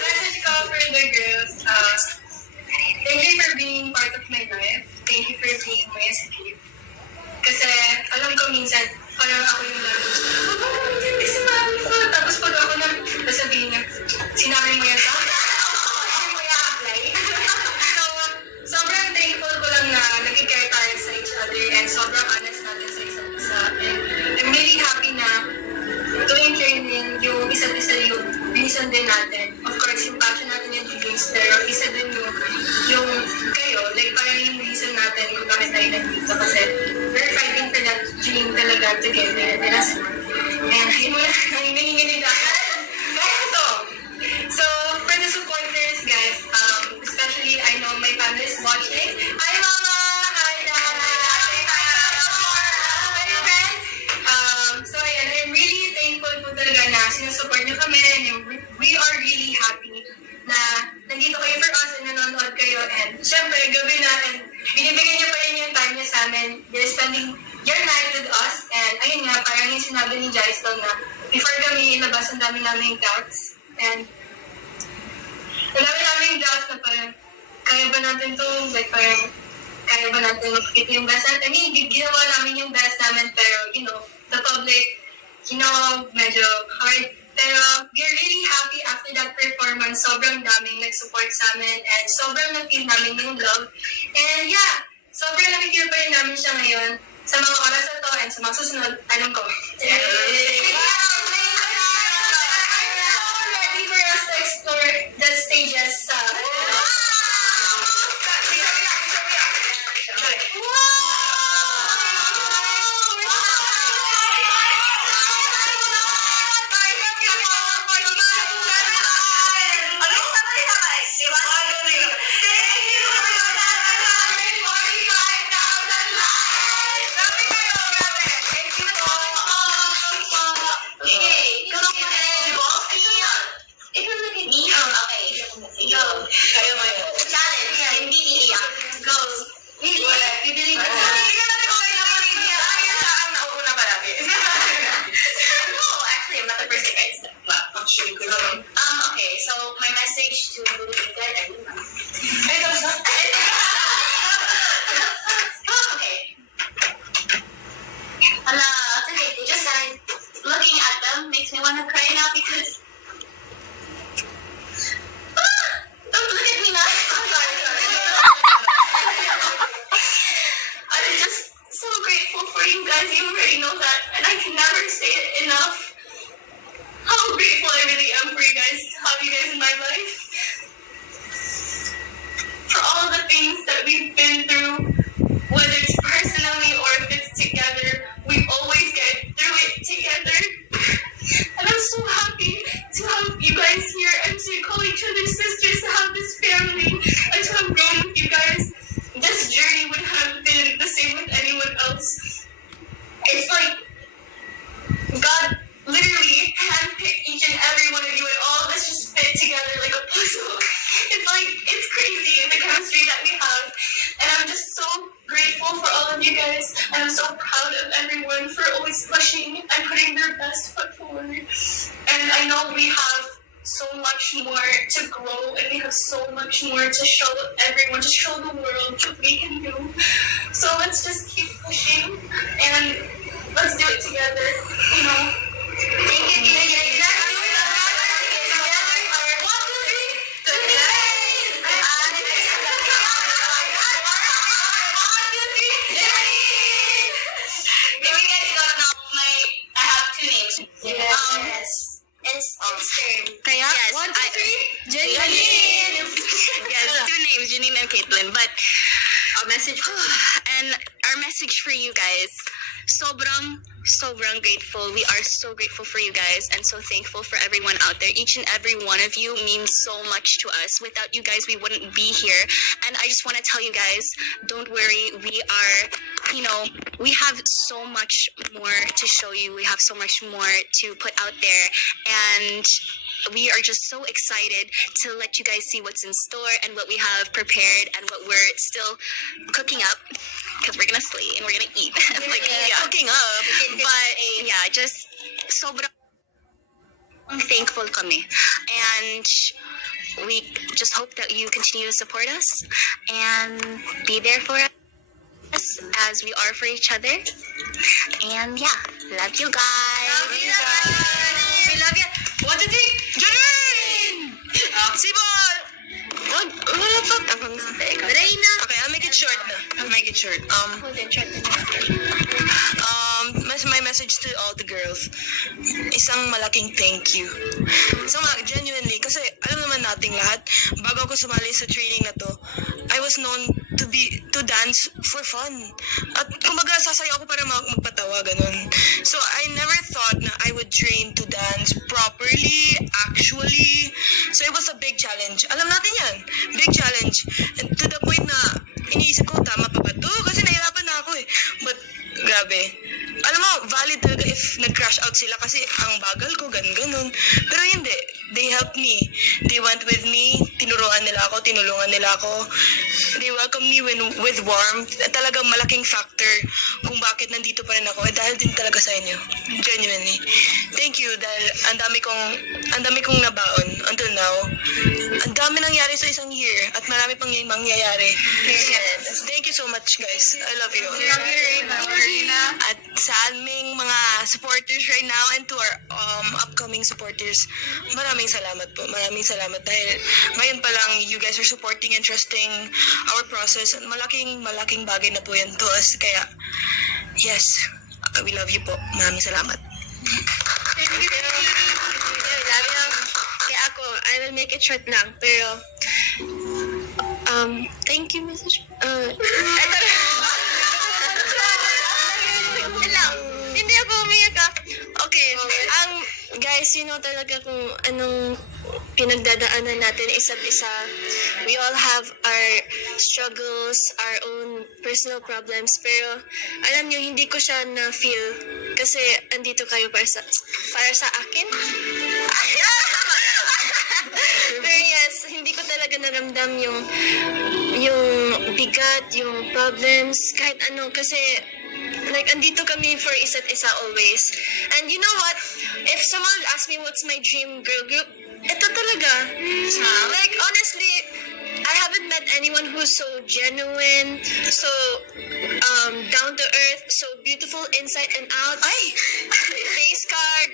Message ko for the girls. Thank you for being part of my life. Thank you for being my escape. Kasi alam ko minsan, parang ako yung lagi. Sinabi ko. Tapos pag ako nasabihin niya, sinabi mo yan sa akin. Hindi mo i-apply. So, sobrang thankful ko lang na nag-care tayo sa each other and sobrang honest natin sa isa't isa. And I'm really happy na tuwing training, yung isa't isa yung reason din natin. Of course, yung passion natin yung dreams, pero isa din yung kayo, like parang yung reason natin kung bakit tayo nandito. Kasi we're fighting for that dream talaga together. And as and ayun mo na, nanginginig ako. Kaya ito. So, for the supporters, guys, especially I know my family is watching. Hi, Mama! Hi, Dad! Hi, friends! So, ayan, I'm really thankful po talaga na sinusupport niyo kami and we are really happy na nandito kayo for us and nanonood kayo. And syempre, gabi na and binibigyan niyo pa rin yung time niyo sa amin. You're spending your night with us. And ayun nga, parang yung sinabi ni Jaiston na before kami ilabas, ang dami namin doubts. And ang dami namin doubts na parang kaya ba natin to? Like parang kaya ba natin makikita yung best natin. I mean, ginawa namin yung best namin, pero, you know, the public, you know, medyo hard. Pero we're really happy after that performance. Sobrang daming nag-support sa amin and sobrang na-feel namin yung love. And yeah, sobrang na-feel pa rin namin siya ngayon sa mga oras na to and sa mga susunod. Alam ko. Ready for us to explore the stages sa... Okay, so my message to Luligan and Luna. Okay. Hala, today they just signed. Looking at them makes me want to cry now because. Don't look at me now. I'm sorry. I'm just so grateful for you guys. You already know that, and I can never say it enough. How grateful I really am for you guys, to have you guys in my life. For all the things that we've been through, whether it's personally or if it's together, we always get through it together. And I'm so happy to have you guys here and to call each other sisters, to have this family, and to have grown with you guys. This journey wouldn't have been the same with anyone else. It's like God literally handpicked each and every one of you, and all of us just fit together like a puzzle. It's crazy the chemistry that we have, and I'm just so grateful for all of you guys, and I'm so proud of everyone for always pushing and putting their best foot forward. And I know we have so much more to grow, and we have so much more to show everyone, to show the world what we can do. So let's just keep pushing, and let's do it together, you know. Thank you, Yes. Kaya, Yes, 1, 2, 3, Janine. Yes, 2 names, Janine and Caitlin. But A message. and our message for you guys, sobrang grateful. We are so grateful for you guys and so thankful for everyone out there. Each and every one of you means so much to us. Without you guys, we wouldn't be here. And I just want to tell you guys, don't worry. We are, we have so much more to show you. We have so much more to put out there. And we are just so excited to let you guys see what's in store and what we have prepared and what we're still cooking up, because we're gonna slay and we're gonna eat. Cooking up. But yeah, just sobrang thankful kami. And we just hope that you continue to support us and be there for us as we are for each other. And yeah, love you guys. We love you. 1, 2, 3, Janine! Sibol! Wala pa. Reyna. Okay, I'll make it short. My message to all the girls, isang malaking thank you. Genuinely, kasi alam naman nating lahat, bago ako sumali sa training na to, I was known to dance for fun. At kumbaga, sasayaw ako para magpatawa, ganun. So, I never thought na I would train to dance properly, actually. So, it was a big challenge. Alam natin yan. Big challenge. And to the point na, iniisip ko, tama pa ba to? Kasi nahirapan na ako eh. But, grabe. Alam mo, valid talaga if nag-crash out sila kasi ang bagal ko, ganun. Pero hindi. They helped me. They went with me. Tinulungan nila ako. They welcome me with warmth. Talagang malaking factor kung bakit nandito pa rin ako. Dahil din talaga sa inyo. Genuinely. Thank you dahil ang dami kong nabaon until now. Ang dami nangyari sa isang year at marami pang mangyayari. Yes. Thank you so much, guys. I love you. At sa aming mga supporters right now and to our upcoming supporters, maraming salamat po. Maraming salamat dahil ngayon pa lang you guys are supporting and trusting our process. Malaking bagay na po yan to us. Kaya, yes, we love you po. Maraming salamat. Kaya ako, I will make it short lang. Pero, thank you, Mrs. Hindi ako umiyak ah. Okay, guys, you know talaga kung anong pinagdadaanan natin isa't isa. We all have our struggles, our own personal problems. Pero, alam nyo, hindi ko siya na-feel kasi andito kayo para sa akin. Pero yes, hindi ko talaga naramdam yung bigat, yung problems, kahit ano, kasi like, andito kami for isa't isa always. And you know what? If someone would ask me what's my dream girl group, ito talaga. Like, honestly, I haven't met anyone who's so genuine, so down to earth, so beautiful inside and out. Ay! Face card.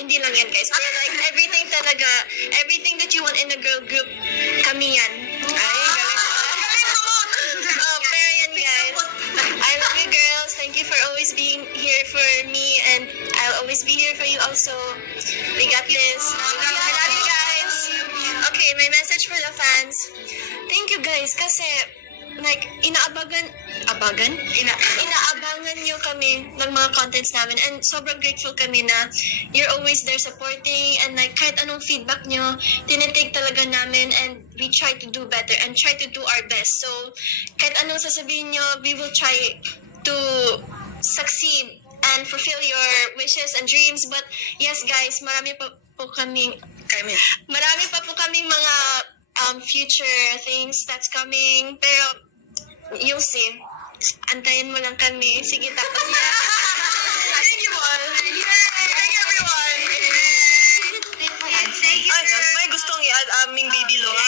Hindi lang yan, guys. Pero like, everything talaga, everything that you want in a girl group, kami yan. Pero yan, guys. I love you, girls. Thank you for always being here for me, and I'll always be here for you also. We got this. I love you, guys. Okay, my message for the fans. Thank you, guys, kasi like, inaabangan nyo kami ng mga contents namin, and sobrang grateful kami na you're always there supporting, and like, kahit anong feedback nyo, tinitake talaga namin, and we try to do better and try to do our best. So, kahit anong sasabihin nyo, we will try to succeed and fulfill your wishes and dreams. But yes, guys, marami pa po kaming mga future things that's coming. Pero, you'll see. Antayin mo lang kami. Sige, tapos na. Thank you all. Thank you, everyone. May gustong i-add aming baby Lord.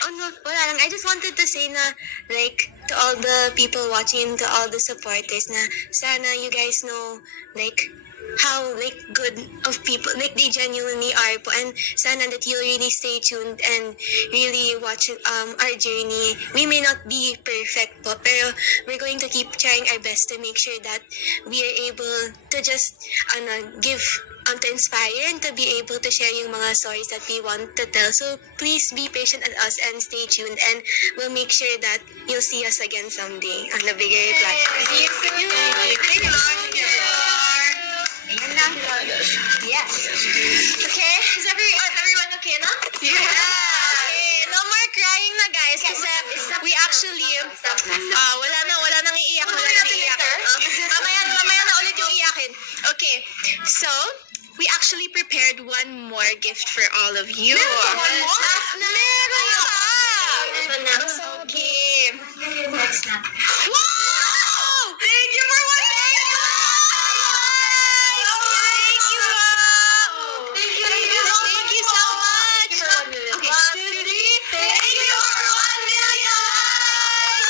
Oh no, wala lang. I just wanted to say na, like, to all the people watching, to all the supporters na, sana you guys know, like, how like good of people like they genuinely are po, and sana that you'll really stay tuned and really watch our journey. We may not be perfect po, pero we're going to keep trying our best to make sure that we are able to just give to inspire and to be able to share yung mga stories that we want to tell. So please be patient at us and stay tuned, and we'll make sure that you'll see us again someday on a bigger platform. Thank you, Lord. Ayan lang. Yes. Okay, is everyone okay na? Yeah. Okay, no more crying na, guys. Kasi we actually, wala nang iiyak. Mamaya na ulit yung iyakin. Okay, so, we actually prepared one more gift for all of you. Meron Meron pa! Okay. Wow! Thank you for watching! Thank you so much. Okay. 2, 3. Thank you for 1 million!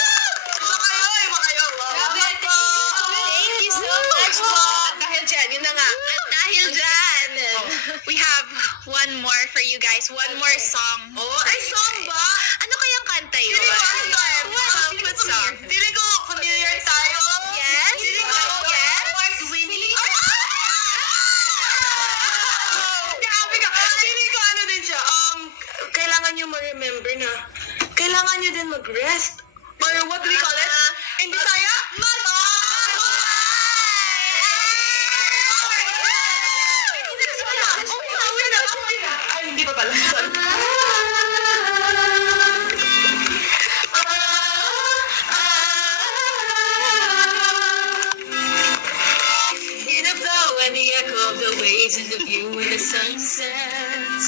Iba kayo. Wow. Thank you so much po. Dahil dyan, yun na nga. At dahil dyan, We have one more for you guys. One more song. Oh, ay, song ba? Ano kayang kanta yun? Feeling ko ano ba? What song? Feeling ko familiar tayo. Yes? Feeling ko, Yes? Winnie? Grabe ka. Feeling ko ano din siya. Kailangan nyo ma-remember na kailangan nyo din mag-rest. Or what do we call it? In Bisaya? Ay, hindi pa pala. In the flow and the echo of the waves and the view in the sunsets.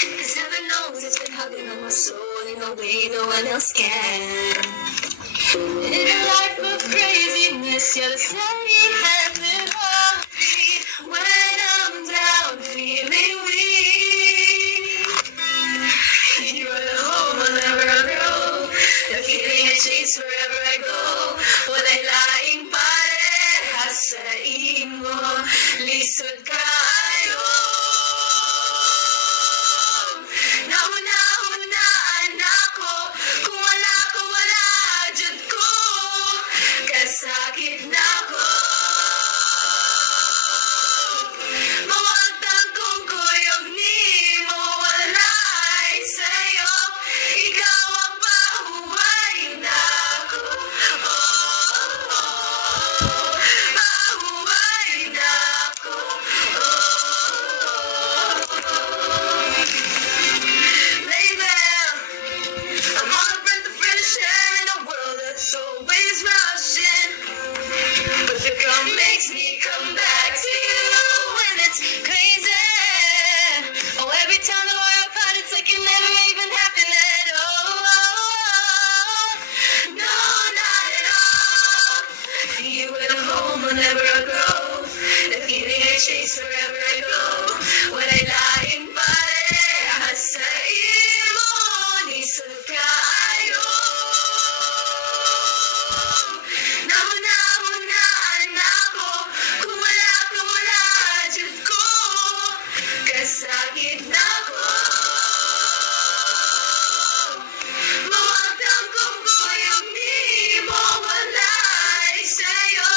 Cause heaven knows it's been hugging on my soul, and a way no one else can. In a life of craziness, you're the steady hand that holds me when I'm down, feeling weak. You are the home whenever I grow, the feeling I chase wherever I go. Wala'y laing parehas sa imo, lisod kayo. Nahuna-hunaan ako, kung wala ka wala, dyan ko, kasakit na ko. Mawagtang kong kuyog ni mo, wala ay sa'yo, ikaw ang pahuway na ko. Pahuway na ko. Baby, I'm on the brink of fresh air in a world that's always rushing. But the gun makes me come back to you when it's crazy. Oh, every time that we're apart, it's like it never even happened at all. No, not at all. You were the home whenever I grow, the feeling I chase wherever I go. When I lie in parehas sa imo, nisod kayo. Nahuna-hunaan ako, kung wala ka wala, dyan ko, kasakit na ko. Mawagtang kong kuyog di mo, wala ay sa'yo.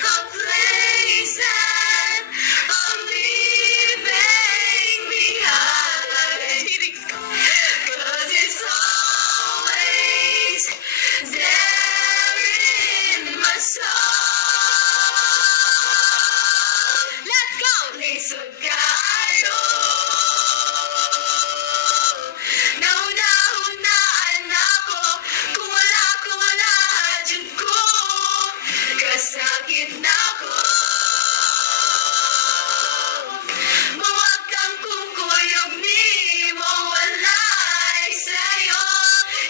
A place that I'm leaving behind. 'Cause it's always there in my soul. Let's go! Lisod kayo. Nahuna-hunaan ako, kung wala ka wala, dyan ko, kasakit na ko. Mawagtang kung kuyog ni mo, wala ay sa'yo,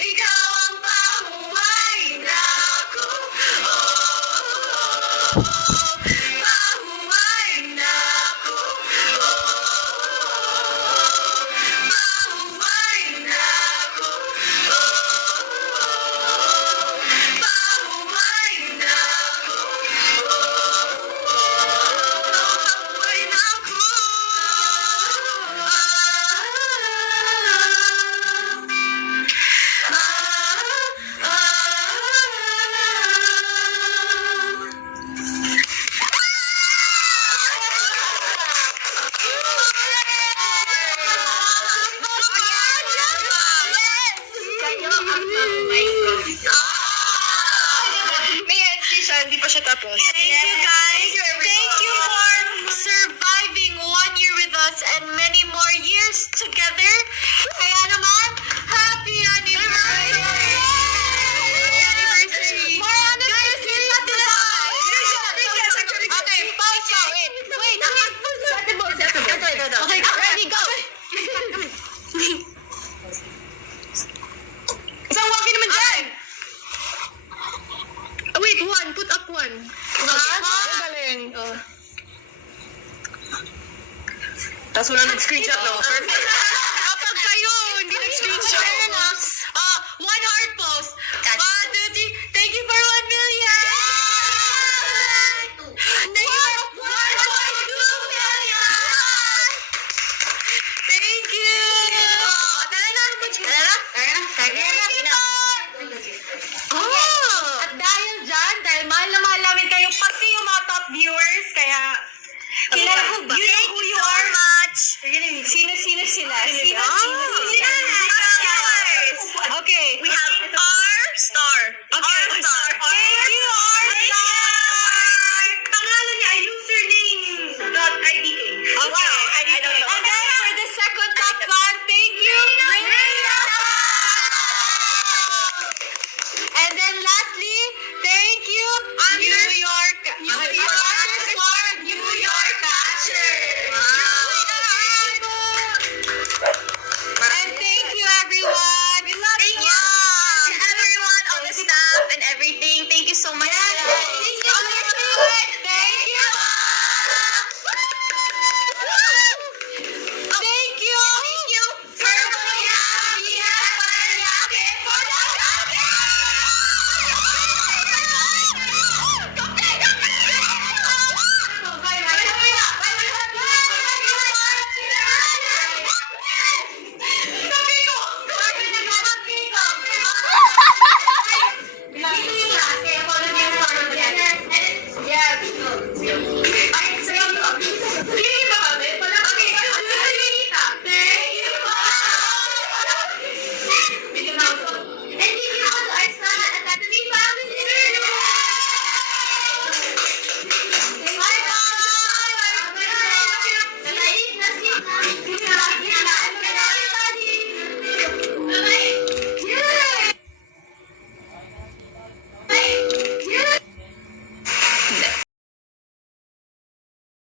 ikaw ang pahuway na ko. Pahuway na ko. Pahuway na ko. Pahuway na ko. Pahuway na ko. Kayo ang pahuway ko. May entry siya, hindi pa siya tapos. Thank you guys. Thank you for surviving 1 year with us and many more years together. Kaya naman, happy anniversary! More anniversary to the Okay, pause now. Wait. Okay, ready, go. Isang walkie naman dyan! Wait, one. Put up one. Ang galing. Tapos wala nag-screenshot, no? Perfect. Kapag kayo hindi nag-screenshot. Fair enough. One heart pose. 1, 2, 3. Thank you for 1 million. Thank you for 1.2 million. Thank you. Tara na. Tara na. At dahil dyan, dahil mahal na mahal namin kayo, pati yung mga top viewers, kaya kilala ko ba? You know who you are. Sino sila? Sino? Okay. We have our star. Okay. Our star. you.